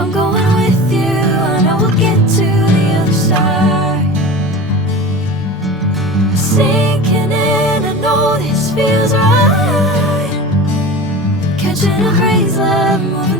I'm going with you, I know we'll get to the other side. Sinking in, I know this feels right. Catching a breeze, love, moving